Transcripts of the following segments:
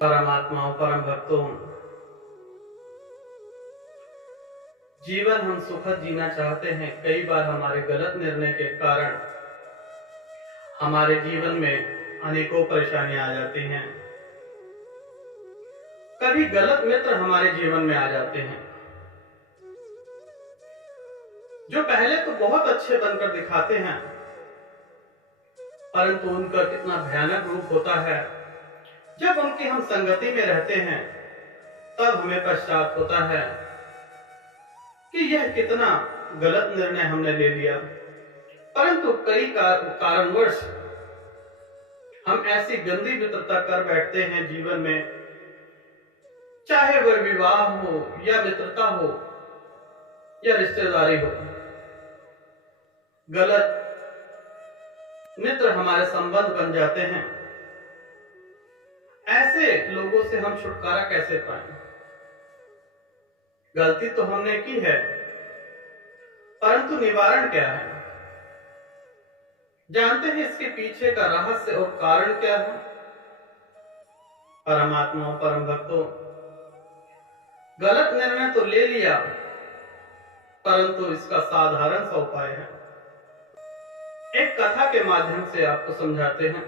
परमात्माओं, परम भक्तों, जीवन हम सुखद जीना चाहते हैं। कई बार हमारे गलत निर्णय के कारण हमारे जीवन में अनेकों परेशानियां आ जाती हैं। कभी गलत मित्र हमारे जीवन में आ जाते हैं, जो पहले तो बहुत अच्छे बनकर दिखाते हैं, परंतु उनका कितना भयानक रूप होता है। जब उनकी हम संगति में रहते हैं, तब हमें पश्चाताप होता है कि यह कितना गलत निर्णय हमने ले लिया। परंतु कई कारणवश हम ऐसी गंदी मित्रता कर बैठते हैं जीवन में, चाहे वह विवाह हो या मित्रता हो या रिश्तेदारी हो। गलत मित्र हमारे संबंध बन जाते हैं। ऐसे लोगों से हम छुटकारा कैसे पाएं? गलती तो हमने की है, परंतु निवारण क्या है? जानते हैं इसके पीछे का रहस्य और कारण क्या है? परमात्मा, परम भक्तों, गलत निर्णय तो ले लिया, परंतु इसका साधारण सा उपाय है। एक कथा के माध्यम से आपको समझाते हैं।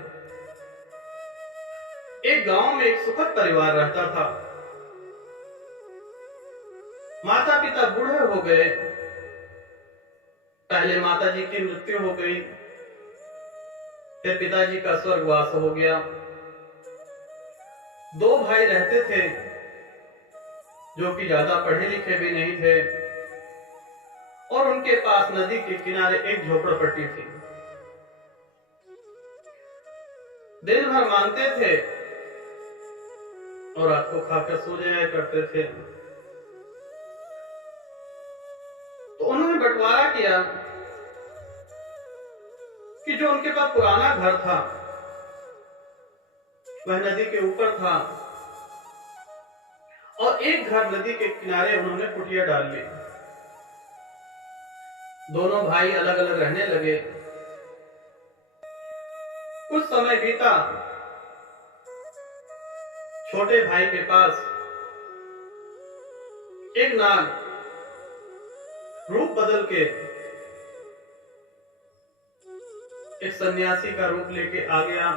एक गांव में एक सुखद परिवार रहता था। माता पिता बूढ़े हो गए। पहले माता जी की मृत्यु हो गई, फिर पिताजी का स्वर्गवास हो गया। दो भाई रहते थे, जो कि ज्यादा पढ़े लिखे भी नहीं थे, और उनके पास नदी के किनारे एक झोपड़पट्टी थी। दिन भर मांगते थे और रात को खाकर सो जाया करते थे। तो उन्होंने बंटवारा किया कि जो उनके पास पुराना घर था वह नदी के ऊपर था, और एक घर नदी के किनारे उन्होंने कुटिया डाल ली। दोनों भाई अलग अलग रहने लगे। कुछ समय बीता। छोटे भाई के पास एक नाग रूप बदल के एक सन्यासी का रूप लेके आ गया,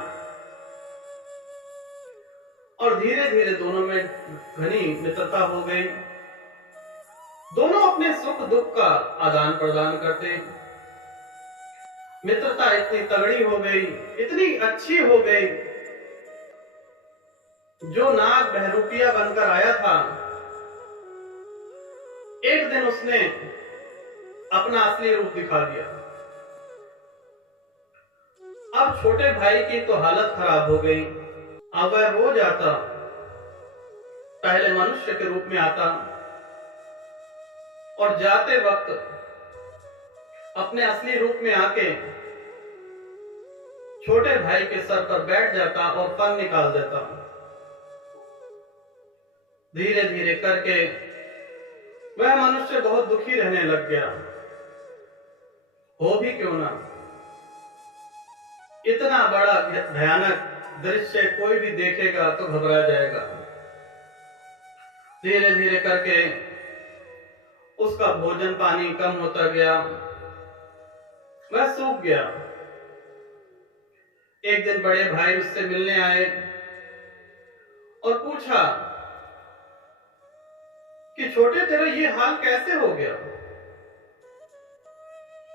और धीरे धीरे दोनों में घनी मित्रता हो गई। दोनों अपने सुख दुख का आदान प्रदान करते। मित्रता इतनी तगड़ी हो गई, इतनी अच्छी हो गई। जो नाग बहरूपिया बनकर आया था, एक दिन उसने अपना असली रूप दिखा दिया। अब छोटे भाई की तो हालत खराब हो गई। अब वह रोज आता, पहले मनुष्य के रूप में आता, और जाते वक्त अपने असली रूप में आके छोटे भाई के सर पर बैठ जाता और फन निकाल देता। धीरे धीरे करके वह मनुष्य बहुत दुखी रहने लग गया। हो भी क्यों ना, इतना बड़ा भयानक दृश्य कोई भी देखेगा तो घबरा जाएगा। धीरे धीरे करके उसका भोजन पानी कम होता गया, वह सूख गया। एक दिन बड़े भाई उससे मिलने आए और पूछा कि छोटे, तेरा ये हाल कैसे हो गया?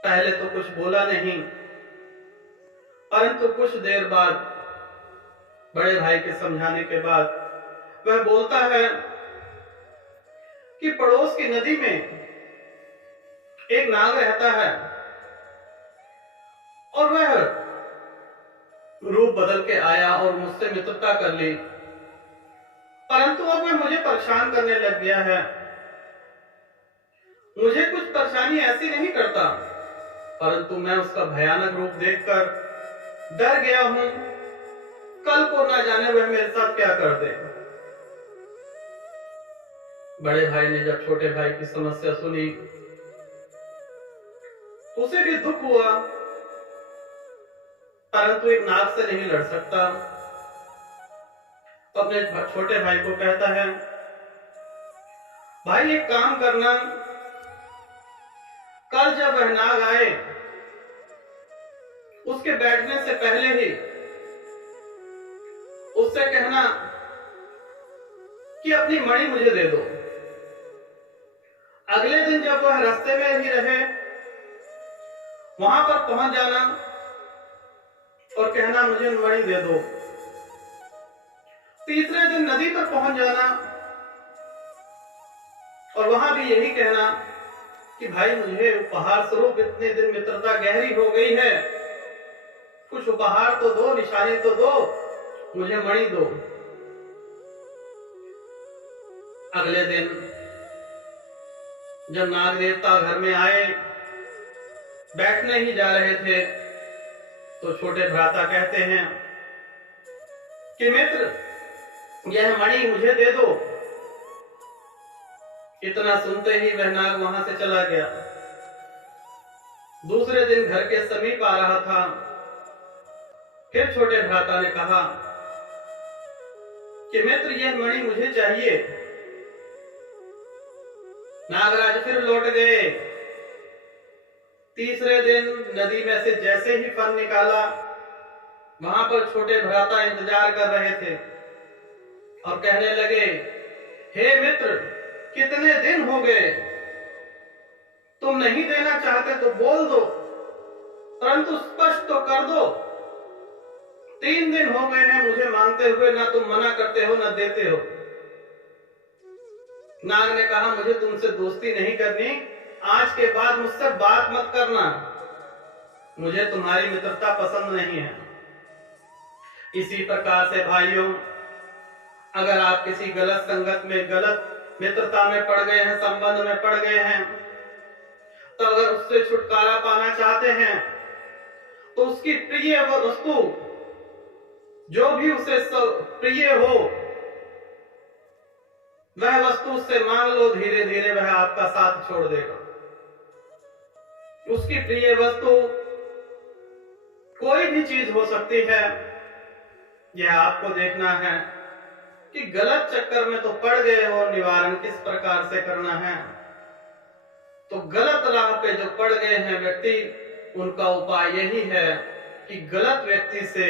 पहले तो कुछ बोला नहीं, परंतु कुछ देर बाद बड़े भाई के समझाने के बाद वह बोलता है कि पड़ोस की नदी में एक नाग रहता है, और वह रूप बदल के आया और मुझसे मित्रता कर ली, परंतु अब वह मुझे परेशान करने लग गया है। मुझे कुछ परेशानी ऐसी नहीं करता, परंतु मैं उसका भयानक रूप देखकर डर गया हूं। कल को ना जाने वह मेरे साथ क्या कर दे। बड़े भाई ने जब छोटे भाई की समस्या सुनी, उसे भी दुख हुआ, परंतु एक नाग से नहीं लड़ सकता। तो अपने छोटे भाई को कहता है, भाई एक काम करना, कल जब वह नाग आए उसके बैठने से पहले ही उससे कहना कि अपनी मणि मुझे दे दो। अगले दिन जब वह रास्ते में ही रहे वहां पर पहुंच जाना और कहना मुझे मणि दे दो। तीसरे दिन नदी पर पहुंच जाना और वहां भी यही कहना कि भाई मुझे उपहार स्वरूप इतने दिन मित्रता गहरी हो गई है, कुछ उपहार तो दो, निशानी तो दो, मुझे मणि दो। अगले दिन जब नाग देवता घर में आए, बैठने ही जा रहे थे, तो छोटे भ्राता कहते हैं कि मित्र यह मणि मुझे दे दो। इतना सुनते ही वह नाग वहां से चला गया। दूसरे दिन घर के समीप आ रहा था, फिर छोटे भ्राता ने कहा कि मित्र यह मणि मुझे चाहिए। नागराज फिर लौट गए। तीसरे दिन नदी में से जैसे ही फन निकाला, वहां पर छोटे भ्राता इंतजार कर रहे थे और कहने लगे, हे मित्र कितने दिन हो गए, तुम नहीं देना चाहते तो बोल दो, परंतु स्पष्ट तो कर दो। 3 दिन हो गए हैं मुझे मांगते हुए, ना तुम मना करते हो ना देते हो। नाग ने कहा, मुझे तुमसे दोस्ती नहीं करनी, आज के बाद मुझसे बात मत करना, मुझे तुम्हारी मित्रता पसंद नहीं है। इसी प्रकार से भाइयों, अगर आप किसी गलत संगत में, गलत मित्रता में पड़ गए हैं, संबंध में पड़ गए हैं, तो अगर उससे छुटकारा पाना चाहते हैं तो उसकी प्रिय वस्तु जो भी उसे प्रिय हो वह वस्तु उससे मांग लो, धीरे धीरे वह आपका साथ छोड़ देगा। उसकी प्रिय वस्तु कोई भी चीज हो सकती है। यह आपको देखना है कि गलत चक्कर में तो पड़ गए हो, निवारण किस प्रकार से करना है। तो गलत राह पे जो पड़ गए हैं व्यक्ति, उनका उपाय यही है कि गलत व्यक्ति से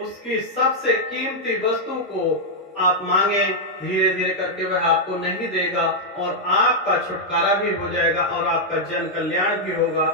उसकी सबसे कीमती वस्तु को आप मांगे, धीरे धीरे करके वह आपको नहीं देगा और आपका छुटकारा भी हो जाएगा और आपका जन कल्याण भी होगा।